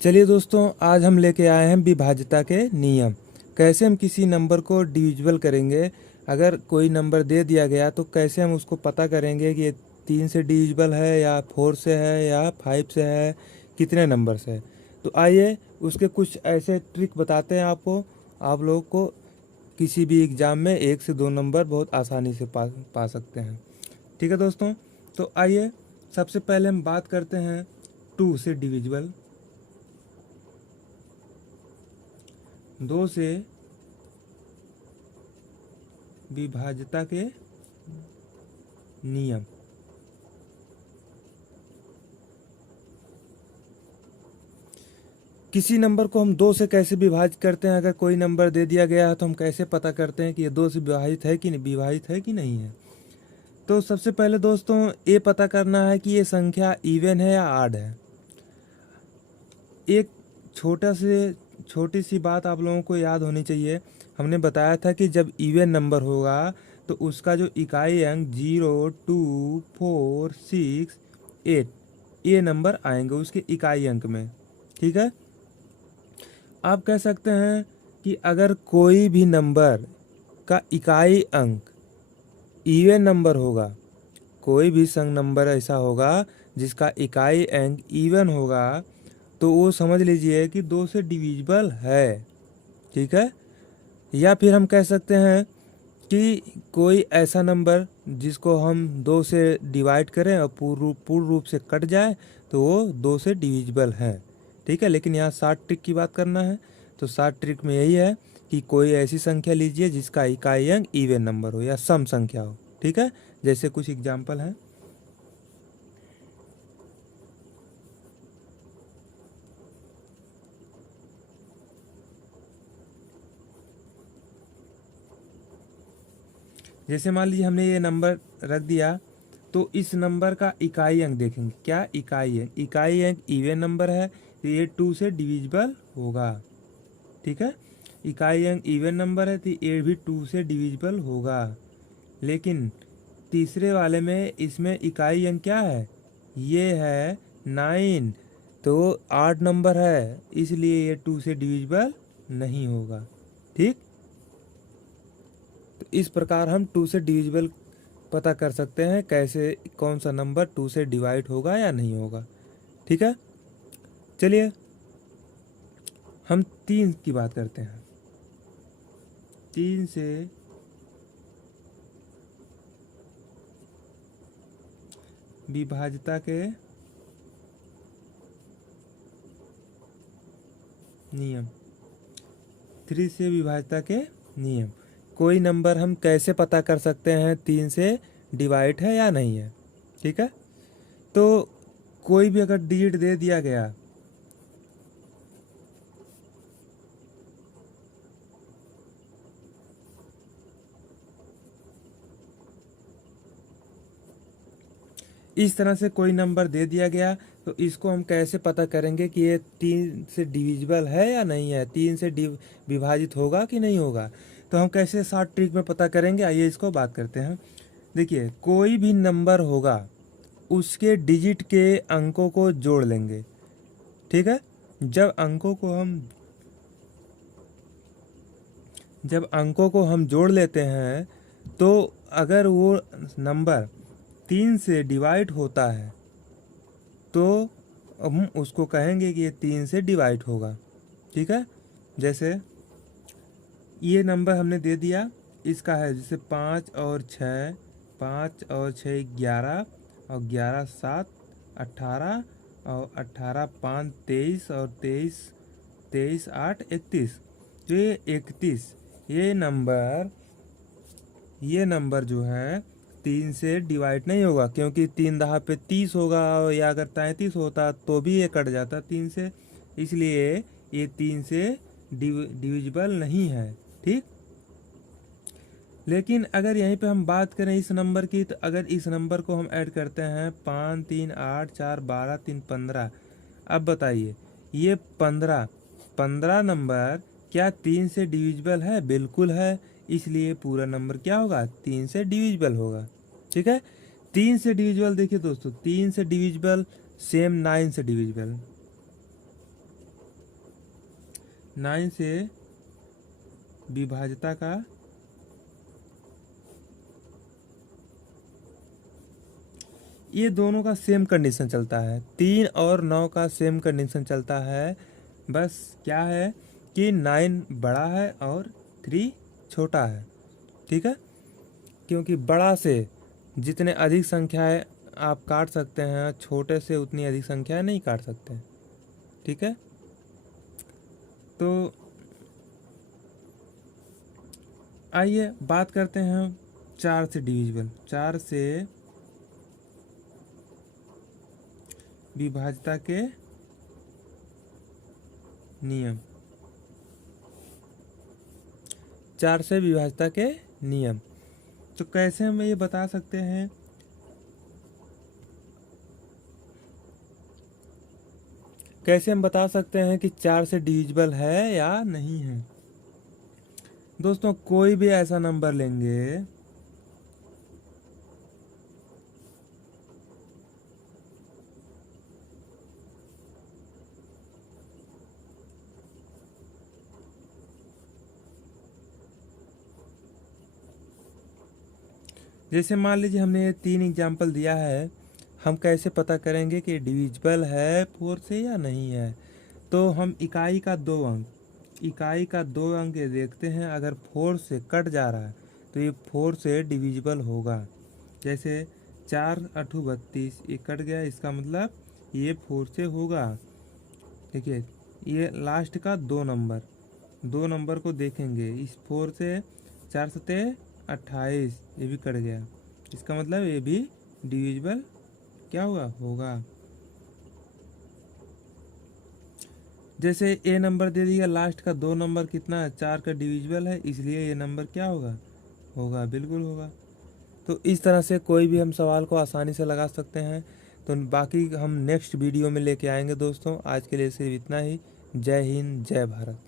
चलिए दोस्तों, आज हम लेके आए हैं विभाज्यता के नियम। कैसे हम किसी नंबर को डिविजिबल करेंगे। अगर कोई नंबर दे दिया गया तो कैसे हम उसको पता करेंगे कि ये 3 से डिविजिबल है या 4 से है या 5 से है, कितने नंबर से है। तो आइए उसके कुछ ऐसे ट्रिक बताते हैं आपको। आप लोगों को किसी भी एग्ज़ाम में 1 से 2 नंबर बहुत आसानी से पा सकते हैं। ठीक है दोस्तों, तो आइए सबसे पहले हम बात करते हैं 2 से डिविजिबल, 2 से विभाज्यता के नियम। किसी नंबर को हम 2 से कैसे विभाजित करते हैं। अगर कोई नंबर दे दिया गया है तो हम कैसे पता करते हैं कि ये 2 से विभाजित है कि नहीं है। तो सबसे पहले दोस्तों ये पता करना है कि ये संख्या इवन है या ऑड है। एक छोटी सी बात आप लोगों को याद होनी चाहिए। हमने बताया था कि जब इवन नंबर होगा तो उसका जो इकाई अंक 0, 2, 4, 6, 8 ये नंबर आएंगे उसके इकाई अंक में। ठीक है, आप कह सकते हैं कि अगर कोई भी नंबर का इकाई अंक इवन नंबर होगा, कोई भी संग नंबर ऐसा होगा जिसका इकाई अंक इवन होगा, तो वो समझ लीजिए कि 2 से डिविजिबल है। ठीक है, या फिर हम कह सकते हैं कि कोई ऐसा नंबर जिसको हम 2 से डिवाइड करें और पूर्ण रूप से कट जाए तो वो 2 से डिविजिबल है। ठीक है, लेकिन यहाँ 60 ट्रिक की बात करना है। तो 60 ट्रिक में यही है कि कोई ऐसी संख्या लीजिए जिसका इकाई अंक इवन नंबर हो या सम संख्या हो। ठीक है, जैसे कुछ एग्जाम्पल हैं। जैसे मान लीजिए हमने ये नंबर रख दिया, तो इस नंबर का इकाई अंक देखेंगे। क्या इकाई अंक इवन नंबर है तो ये 2 से डिविजिबल होगा। ठीक है, इकाई अंक इवन नंबर है तो ये भी 2 से डिविजिबल होगा। लेकिन तीसरे वाले में इसमें इकाई अंक क्या है, ये है 9, तो 8 नंबर है, इसलिए ये 2 से डिविजिबल नहीं होगा। ठीक, तो इस प्रकार हम 2 से डिविजिबल पता कर सकते हैं कैसे, कौन सा नंबर 2 से डिवाइड होगा या नहीं होगा। ठीक है, चलिए हम 3 की बात करते हैं। 3 से विभाज्यता के नियम। 3 से विभाज्यता के नियम। कोई नंबर हम कैसे पता कर सकते हैं 3 से डिवाइड है या नहीं है। ठीक है, तो कोई भी अगर डिजिट दे दिया गया, इस तरह से कोई नंबर दे दिया गया, तो इसको हम कैसे पता करेंगे कि ये 3 से डिविजिबल है या नहीं है, 3 से विभाजित होगा कि नहीं होगा। तो हम कैसे 60 ट्रिक में पता करेंगे, आइए इसको बात करते हैं। देखिए, कोई भी नंबर होगा उसके डिजिट के अंकों को जोड़ लेंगे। ठीक है, जब अंकों को हम जोड़ लेते हैं तो अगर वो नंबर 3 से डिवाइड होता है तो हम उसको कहेंगे कि ये 3 से डिवाइड होगा। ठीक है, जैसे ये नंबर हमने दे दिया, इसका है जैसे 5 और 6, 5 और 6 11, और 11 7 18, और 18 5 23, और 23 8 31। तो ये 31, ये नंबर जो है 3 से डिवाइड नहीं होगा, क्योंकि 3 दहा पे 30 होगा, या अगर 33 होता तो भी ये कट जाता 3 से, इसलिए ये 3 से डिविजिबल नहीं है। ठीक, लेकिन अगर यहीं पे हम बात करें इस नंबर की, तो अगर इस नंबर को हम ऐड करते हैं 5 3 8 4 12 3 15, अब बताइए ये 15 नंबर क्या 3 से डिविजिबल है? बिल्कुल है, इसलिए पूरा नंबर क्या होगा, 3 से डिविजिबल होगा। ठीक है, 3 से डिविजिबल देखिए दोस्तों, 3 से डिविजिबल सेम 9 से डिविजिबल। 9 से विभाज्यता का ये दोनों का सेम कंडीशन चलता है, 3 और 9 का सेम कंडीशन चलता है। बस क्या है कि 9 बड़ा है और 3 छोटा है, ठीक है। क्योंकि बड़ा से जितने अधिक संख्याएं आप काट सकते हैं, छोटे से उतनी अधिक संख्याएं नहीं काट सकते, ठीक है। तो आइए बात करते हैं 4 से डिविजिबल, 4 से विभाज्यता के नियम, 4 से विभाज्यता के नियम। तो कैसे हम ये बता सकते हैं, कैसे हम बता सकते हैं कि 4 से डिविजिबल है या नहीं है। दोस्तों कोई भी ऐसा नंबर लेंगे जैसे मान लीजिए हमने ये 3 एग्जाम्पल दिया है, हम कैसे पता करेंगे कि डिविजिबल है 4 से या नहीं है। तो हम इकाई का 2 अंक ये देखते हैं, अगर 4 से कट जा रहा है तो ये 4 से डिविजिबल होगा। जैसे 4 8 32, ये कट गया, इसका मतलब ये 4 से होगा। देखिए ये लास्ट का 2 नंबर को देखेंगे, इस 4 से 4 सते 28, ये भी कट गया, इसका मतलब ये भी डिविजिबल क्या होगा। जैसे ए नंबर दे दिया, लास्ट का 2 नंबर कितना है, 4 का डिविजिबल है, इसलिए ये नंबर क्या होगा, बिल्कुल होगा। तो इस तरह से कोई भी हम सवाल को आसानी से लगा सकते हैं। तो बाकी हम नेक्स्ट वीडियो में लेके आएंगे दोस्तों। आज के लिए सिर्फ इतना ही। जय हिंद, जय भारत।